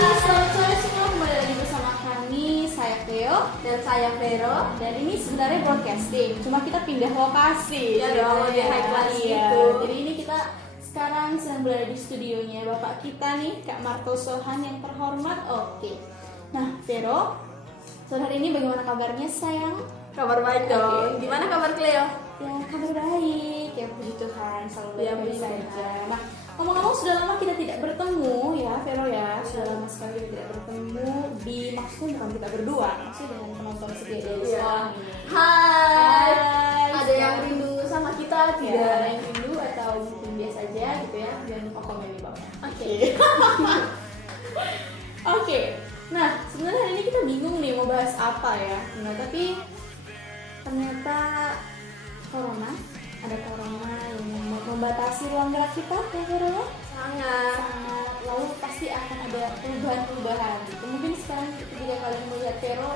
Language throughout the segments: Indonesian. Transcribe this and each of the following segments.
selamat sore semua, kembali lagi bersama kami, saya Theo Dan saya Vero. dan ini sebenarnya broadcasting, cuma kita pindah lokasi. Ya dong, lebih high class Iya. gitu. Jadi ini kita sekarang sedang berada di studionya Bapak kita nih, Kak Marto Sohan yang terhormat. Oke. Nah, Vero, sore hari ini bagaimana kabarnya sayang? Kabar baik dong. Oke. Gimana kabar Cleo? Ya, kabar baik, ya puji Tuhan, selalu Ya, baik-baik puji saja. Tuhan. Nah, ngomong-ngomong sudah lama kita tidak bertemu ya, Vero ya. Sudah lama sekali kita tidak bertemu di maksudnya bukan kita berdua, maksudnya dengan penonton setia dari Iya. sekolah ini. Hai. Ada yang sekarang- rindu sama kita Ya, tidak? ada yang rindu atau mungkin biasa aja gitu ya, jangan lupa komen di bawah. Oke. Oke. Nah, sebenarnya hari ini kita bingung nih mau bahas apa ya. Nah, tapi ternyata ada corona yang membatasi ruang gerak kita ya, Vero ya. Sangat. Sangat, lalu pasti akan ada perubahan-perubahan gitu. Mungkin sekarang ketika kalian melihat Vero,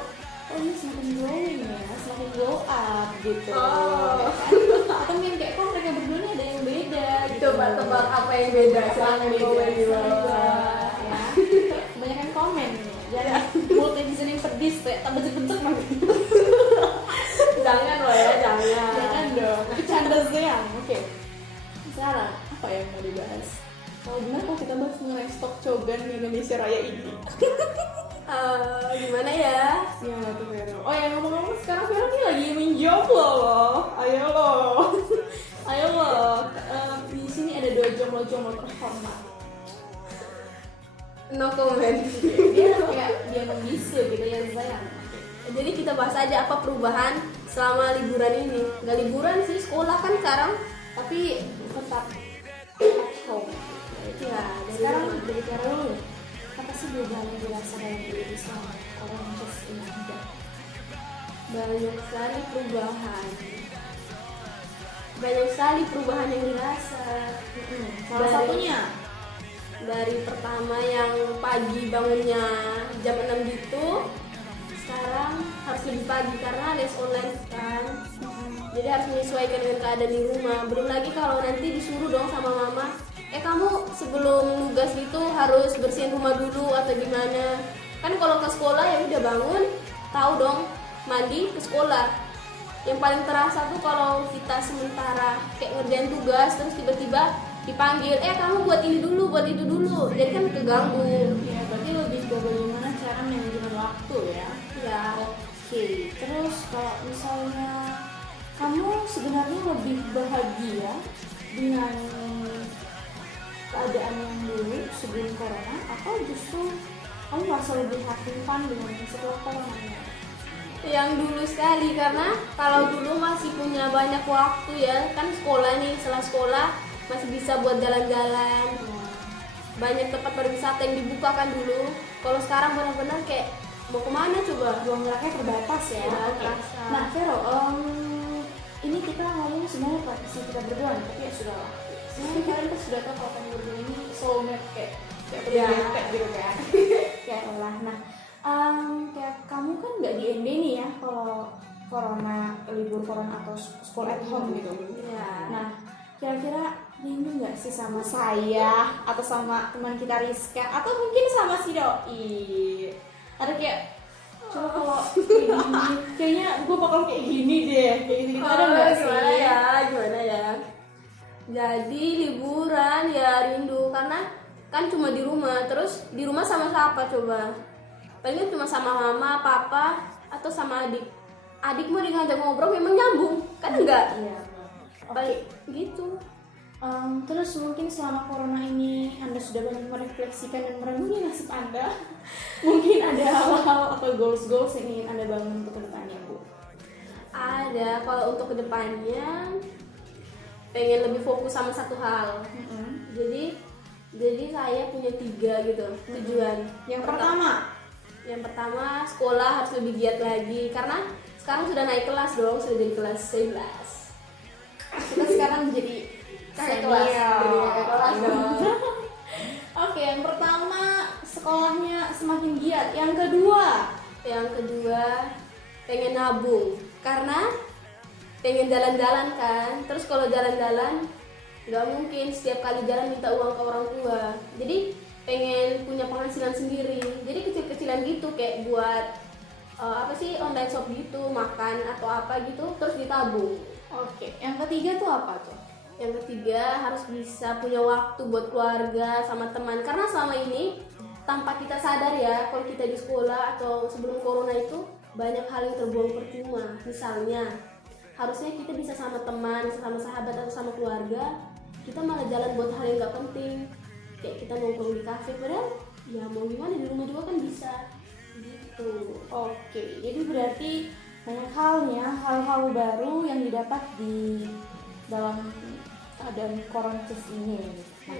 oh ini semakin glowing ya, semakin glow up gitu. Oh. Ya kan? Atau mungkin kayak kok mereka berdua nih ada yang beda gitu. Tebak-tebak apa yang beda? Apa Silahkan yang beda? komen di bawah. Ya. Kebanyakan komen nih. Jangan buat netizen yang pedis kayak tak bentuk-bentuk banget. Jangan loh ya, jangan. Jangan dong, bercanda sayang. Oke. Sekarang apa yang mau dibahas? Kalau gimana kalau kita bahas mengenai stok cogan di Indonesia Raya ini? Gimana ya? Gimana tuh Vero? Oh ya, ngomong-ngomong sekarang Vero nih lagi menjomblo loh. Ayo loh. Ayo loh. Di sini ada 2 jomblo-jomblo terhormat. No comment. Dia kayak dia membisu gitu ya sayang. Jadi kita bahas aja apa perubahan selama liburan ini. Gak liburan sih, sekolah kan sekarang. Tapi tetap at home. Ya, dari Sekarang rumah. dari Vero dulu. Apa sih perubahan yang dirasa dalam diri selama corona ini ada? Banyak sekali perubahan. Banyak sekali perubahan yang dirasa. Salah satunya Dari pertama yang pagi bangunnya jam 6 gitu, sekarang harus lebih pagi karena les online kan. Jadi harus menyesuaikan dengan keadaan di rumah. Belum lagi kalau nanti disuruh dong sama mama, kamu sebelum nugas gitu harus bersihin rumah dulu atau gimana. Kan kalau ke sekolah ya udah bangun, tahu dong mandi ke sekolah. Yang paling terasa tuh kalau kita sementara kayak ngerjain tugas terus tiba-tiba dipanggil, kamu buat ini dulu, buat itu dulu. Jadi kan keganggu. ya berarti lebih ke bagaimana cara manajemen waktu ya. Ya, Oke, terus kalau misalnya kamu sebenarnya lebih bahagia dengan keadaan yang dulu sebelum corona atau justru kamu merasa lebih having fun dengan yang setelah corona ini? yang dulu sekali karena kalau dulu masih punya banyak waktu ya, kan sekolah nih, setelah sekolah masih bisa buat jalan-jalan. Banyak tempat pariwisata yang dibuka kan dulu. Kalau sekarang benar-benar kayak mau kemana coba? Ruang geraknya terbatas ya. Ya, Oke. terasa. Nah, Vero, ini kita ngomong sebenarnya praktisi kita berdua nih, tapi ya sudah lah. Sebenarnya kalian kan sudah tahu kalau kalian berdua ini soulmate kayak Ya. kayak gitu kan. Kayak lah. Nah, kayak kamu kan nggak di ND nih ya kalau corona, libur corona atau school at home gitu. Ya. Nah, kira-kira rindu nggak sih sama saya atau sama teman kita Rizka atau mungkin sama si Doi? Ada kayak coba kalau kayak gini, kayaknya gue bakal kayak gini deh, kayak gitu-gitu ada nggak sih? Gimana ya? Jadi liburan ya rindu karena kan cuma di rumah. Terus di rumah sama siapa coba? Paling cuma sama mama, papa, atau sama adik. Adik mau ngajak ngobrol memang nyambung kan enggak? Iya. Paling gitu. Terus mungkin selama corona ini Anda sudah banyak merefleksikan dan merenungi nasib Anda. Mungkin ada hal-hal atau goals-goals yang ingin Anda bangun untuk kedepannya, Bu? Ada, kalau untuk kedepannya pengen lebih fokus sama satu hal. Jadi saya punya 3 gitu tujuan. Yang pertama, Yang pertama sekolah harus lebih giat lagi karena sekarang sudah naik kelas dong, sudah jadi kelas 11. kita sekarang jadi Kakak kelas. Jadi kakak kelas dong. Oke, yang pertama sekolahnya semakin giat. Yang kedua, Yang kedua pengen nabung karena pengen jalan-jalan kan. Terus kalau jalan-jalan nggak mungkin setiap kali jalan minta uang ke orang tua. Jadi pengen punya penghasilan sendiri. Jadi kecil-kecilan gitu kayak buat online shop gitu, makan atau apa gitu, terus ditabung. Oke, yang ketiga tuh apa tuh? Yang ketiga harus bisa punya waktu buat keluarga sama teman, karena selama ini tanpa kita sadar ya, kalau kita di sekolah atau sebelum corona itu banyak hal yang terbuang percuma. Misalnya harusnya kita bisa sama teman, bisa sama sahabat atau sama keluarga, kita malah jalan buat hal yang gak penting, kayak kita nongkrong di kafe, padahal ya mau gimana, di rumah juga kan bisa gitu. Oke, jadi berarti banyak halnya, hal-hal baru yang didapat di dalam keadaan koronces ini. Nah,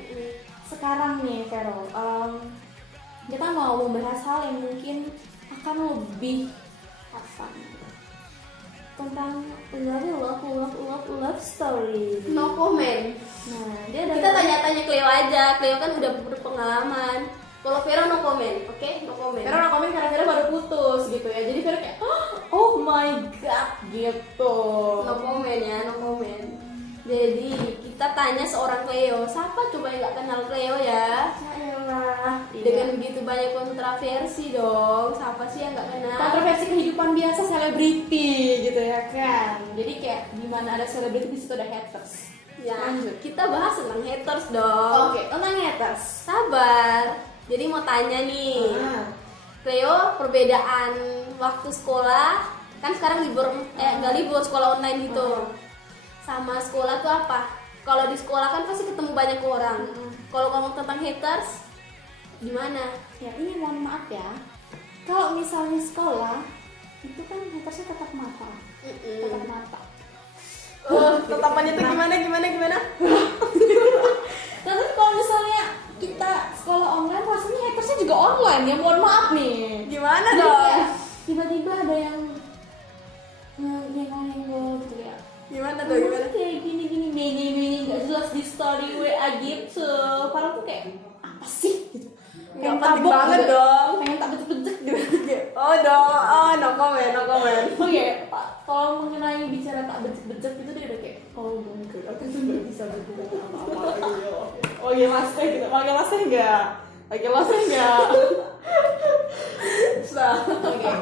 sekarang nih Vero, kita mau membahas hal yang mungkin akan lebih apa tentang love story. No comment. Nah, dia ada Kita tanya-tanya Cleo aja, Cleo kan udah berpengalaman. Kalau Vero no comment, oke? No comment. Vero no comment karena Vero baru putus gitu ya. Jadi Vero kayak oh my god gitu. No comment ya, no comment. Jadi kita tanya seorang Cleo, siapa coba yang nggak kenal Cleo ya? Yaelah. Dengan begitu banyak kontroversi dong, siapa sih yang nggak kenal? Kontroversi kehidupan biasa selebriti gitu ya kan. Jadi kayak di mana ada selebriti di situ ada haters. Ya, Lanjut. kita bahas tentang haters dong. Oke, tentang haters. Sabar. Jadi mau tanya nih, Cleo, perbedaan waktu sekolah kan sekarang nggak libur, sekolah online gitu. Sama sekolah tuh apa? Kalau di sekolah kan pasti ketemu banyak orang. Kalau ngomong tentang haters, gimana? Ya ini mohon maaf ya. Kalau misalnya sekolah itu kan hatersnya tetap mata. Tetap mata. Tetapannya tuh gimana? Tapi kalau misalnya kita sekolah online rasanya hatersnya juga online ya, mohon maaf nih. Gimana Jadi dong? kayak tiba-tiba ada yang nyenggol gitu ya. Gimana Kayak gini nggak jelas di story WA gitu. Padahal tuh kayak apa sih gitu. Nggak Pengen penting tabok banget gitu. dong. Pengen tak becek gitu. No comment. Oke, Pak, kalau mengenai bicara tak becek-becek itu dia udah kayak enggak, aku tuh nggak bisa berhubungan apa-apa gitu. Oh iya masnya gitu, pakai masnya enggak? Oke.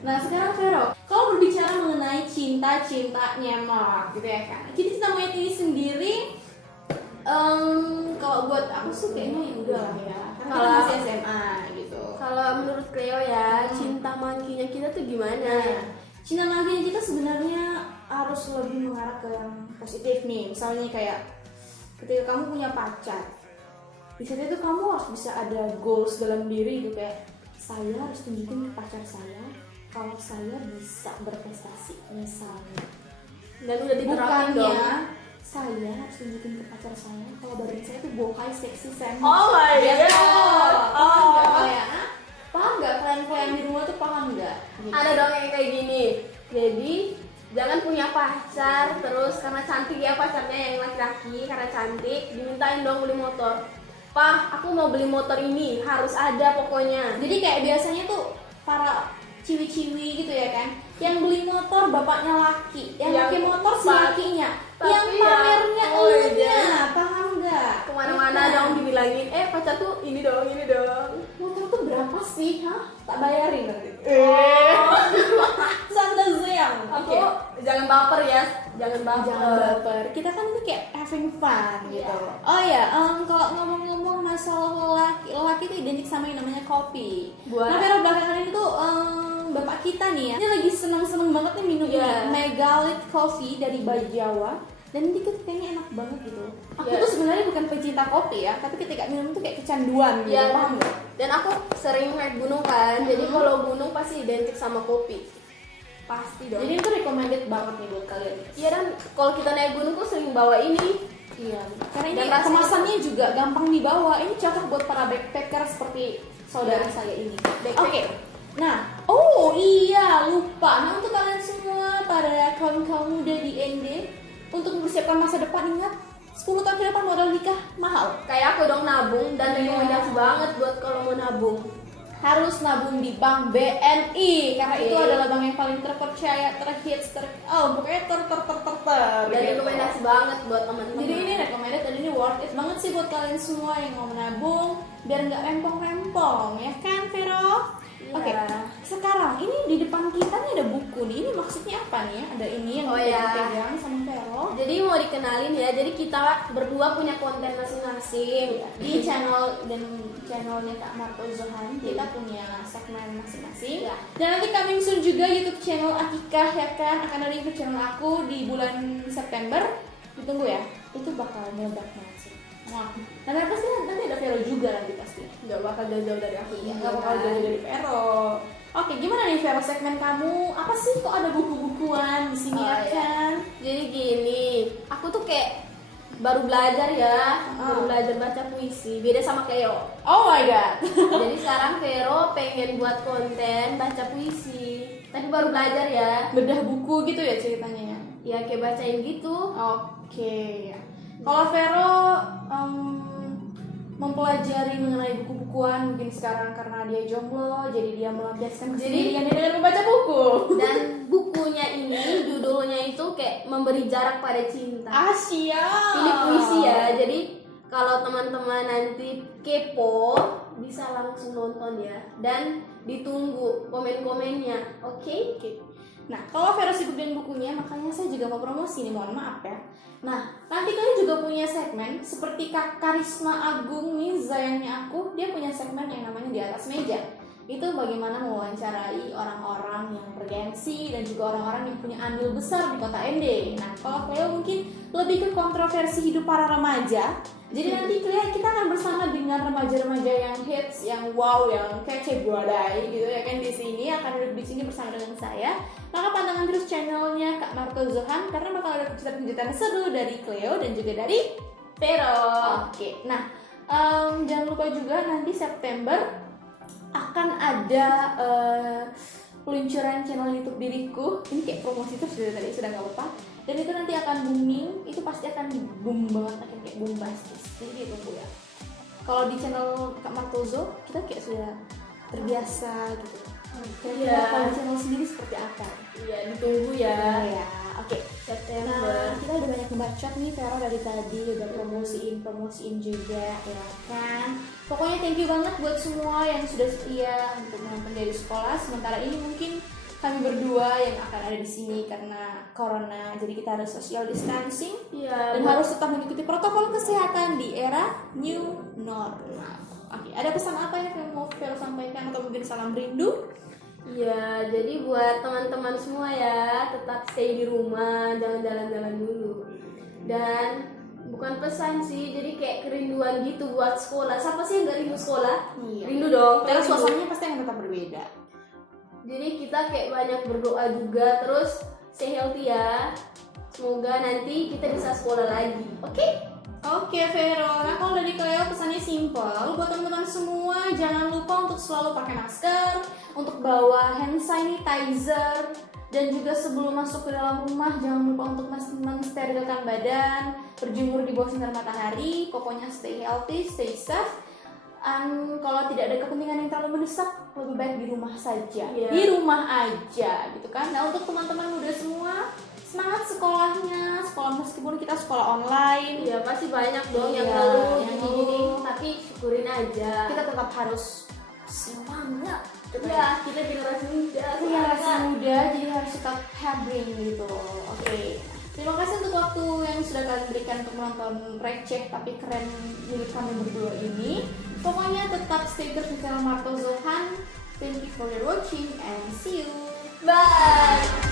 Nah sekarang Vero, kalau berbicara mengenai cinta-cintanya Mark gitu ya kan, jadi cinta monyet ini sendiri, kalau buat aku sih kayaknya ya udah lah ya, karena kita masih SMA gitu. Kalau menurut Cleo ya, cinta mangkinya kita tuh gimana? Cinta mangkinya kita sebenarnya harus lebih mengarah ke yang positif nih. Misalnya kayak ketika kamu punya pacar, di saat itu kamu harus bisa ada goals dalam diri gitu, kayak saya harus tunjukin ke pacar saya kalau saya bisa berprestasi misalnya. Dan udah diterapin dong. Bukannya saya harus tunjukin ke pacar saya kalau badan saya tuh bokai seksi semi. Oh my god. Paham nggak kalian? Paham nggak kalian di rumah tuh paham nggak? Gitu. Ada dong yang kayak gini. Jadi jangan punya pacar terus karena cantik ya, pacarnya yang laki-laki karena cantik dimintain dong beli motor. Pak, aku mau beli motor ini, harus ada pokoknya. Jadi kayak biasanya tuh para ciwi-ciwi gitu ya kan, yang beli motor bapaknya laki, yang pakai motor si lakinya, yang pamernya elunya, paham nggak? Kemana-mana dong dibilangin, pacar tuh ini dong. Motor tuh berapa sih, tak bayarin nanti. Santai sayang. Aku jangan baper ya, jangan baper. Kita kan tuh kayak having fun gitu. Oh ya, kalau ngomong-ngomong masalah lelaki itu identik sama yang namanya kopi. Nah, Vero belakangan ini tuh bapak kita nih ya, ini lagi seneng-seneng banget nih minum ini Megalit Coffee dari Bali Jawa. Dan ini tuh kayaknya enak banget gitu. Aku tuh sebenarnya bukan pecinta kopi ya, tapi ketika minum tuh kayak kecanduan gitu, paham nggak? Dan aku sering naik gunung kan, jadi kalau gunung pasti identik sama kopi. Pasti dong. Jadi itu recommended banget nih buat kalian. Iya, dan kalau kita naik gunung tuh sering bawa ini. Iya. Karena ini kemasannya juga gampang dibawa. Ini cocok buat para backpacker seperti saudara saya ini. Oke. Nah, oh iya lupa. Nah untuk kalian semua para kaum muda di ND, untuk mempersiapkan masa depan, ingat 10 tahun ke depan modal nikah mahal. Kayak aku dong nabung, dan rekomendasi banget buat kalau mau nabung. harus nabung di Bank BNI karena itu Oke. adalah bank yang paling terpercaya, terhits, pokoknya ter Dan gitu. rekomendasi banget buat teman-teman. Jadi ini recommended dan ini worth it banget sih buat kalian semua yang mau menabung biar nggak rempong-rempong, ya kan Vero? Iya. Oke, sekarang ini di depan kita nih ada buku nih. Ini maksudnya apa nih? Ada ini yang Oh, kita ya. pegang sama Vero Jadi mau dikenalin ya, jadi kita berdua punya konten masing-masing. di channel dan channelnya Kak Marto Zohan. Kita punya segmen masing-masing. Ya. Dan nanti coming soon juga YouTube channel Akikah, ya kan? Akan ada YouTube channel aku di bulan September. Ditunggu ya. Itu bakal meledak banget sih. Wah. Dan pasti nanti ada Vero juga nanti pasti. Nggak bakal jauh-jauh dari aku Iya, ya. nggak bakal jauh dari Vero. Oke, gimana nih Vero segmen kamu? Apa sih kok ada buku-bukuan di sini, Oh, ya iya. kan? Jadi gini, aku tuh kayak baru belajar ya, baru belajar baca puisi. Beda sama Cleo. Oh my god. Jadi sekarang Vero pengen buat konten baca puisi. Tapi baru belajar ya. Bedah buku gitu ya ceritanya ya. Ya kayak bacain gitu. Oke. Kalau Vero mempelajari mengenai buku-bukuan mungkin sekarang karena dia jomblo, jadi dia melampiaskan kesendirian dengan membaca buku. Dan bukunya ini judulnya itu kayak memberi jarak pada cinta. Asia. Ini puisi ya. Jadi kalau teman-teman nanti kepo bisa langsung nonton ya. Dan ditunggu komen-komennya. Oke? Oke. Nah, kalau Vero sibuk dengan bukunya, makanya saya juga mau promosi nih, mohon maaf ya. Nah, nanti kalian juga punya segmen seperti Kak Karisma Agung nih, sayangnya aku, dia punya segmen yang namanya Di Atas Meja. Itu bagaimana mewawancarai orang-orang yang bergengsi dan juga orang-orang yang punya andil besar di kota ND. Nah, kalau Cleo mungkin lebih ke kontroversi hidup para remaja. Jadi nanti kita akan bersama dengan remaja-remaja yang hits, yang wow, yang kece badai gitu ya kan, di sini akan duduk di sini bersama dengan saya. Maka pantengin terus channelnya Kak Marto Zohan karena bakal ada kejutan-kejutan seru dari Cleo dan juga dari Vero. Oke, nah jangan lupa juga nanti September akan ada peluncuran channel YouTube diriku. Ini kayak promosi terus dari tadi, sudah nggak apa-apa. Dan itu nanti akan booming, itu pasti akan boom banget, akan kayak bombastis. Jadi tunggu ya. Kalau di channel Kak Martozo, kita kayak sudah terbiasa gitu. Kira-kira Iya. kalau di channel sendiri seperti apa? Iya, ditunggu ya. Ya, oke. September. Nah, kita udah banyak ngebacot nih Vero dari tadi, udah promosiin juga, ya kan. Pokoknya thank you banget buat semua yang sudah setia untuk menonton dari sekolah. Sementara ini mungkin kami berdua yang akan ada di sini karena corona, jadi kita harus social distancing Iya. dan harus tetap mengikuti protokol kesehatan di era new normal. Oke, ada pesan apa yang mau Vero sampaikan atau mungkin salam rindu? Iya, jadi buat teman-teman semua ya, tetap stay di rumah, jangan jalan-jalan dulu. Dan bukan pesan sih, jadi kayak kerinduan gitu buat sekolah. Siapa sih yang gak rindu sekolah? Iya. Rindu dong. Karena rindu. suasananya pasti akan tetap berbeda. Jadi kita kayak banyak berdoa juga, terus stay healthy ya. Semoga nanti kita bisa sekolah lagi. Oke? Oke Vero, nah kalau dari Cleo pesannya simple. Buat teman-teman semua jangan lupa untuk selalu pakai masker, untuk bawa hand sanitizer, dan juga sebelum masuk ke dalam rumah jangan lupa untuk mensterilkan badan, berjemur di bawah sinar matahari. Pokoknya stay healthy, stay safe. Kalau tidak ada kepentingan yang terlalu mendesak, lebih baik di rumah saja. Iya. Di rumah aja gitu kan. Nah untuk teman-teman muda semua, semangat sekolahnya, sekolah meskipun kita sekolah online. Iya, pasti banyak dong yang Iya, ngeluh yang gini-gini, ngeluh. tapi syukurin aja. Kita tetap harus semangat. Ya, kita generasi muda. Generasi semangat. muda, jadi harus tetap habring gitu. Oke. Terima kasih untuk waktu yang sudah kalian berikan untuk menonton receh tapi keren milik kami berdua ini. Pokoknya tetap stay terus di channel Marto Zohan. Thank you for your watching and see you. Bye.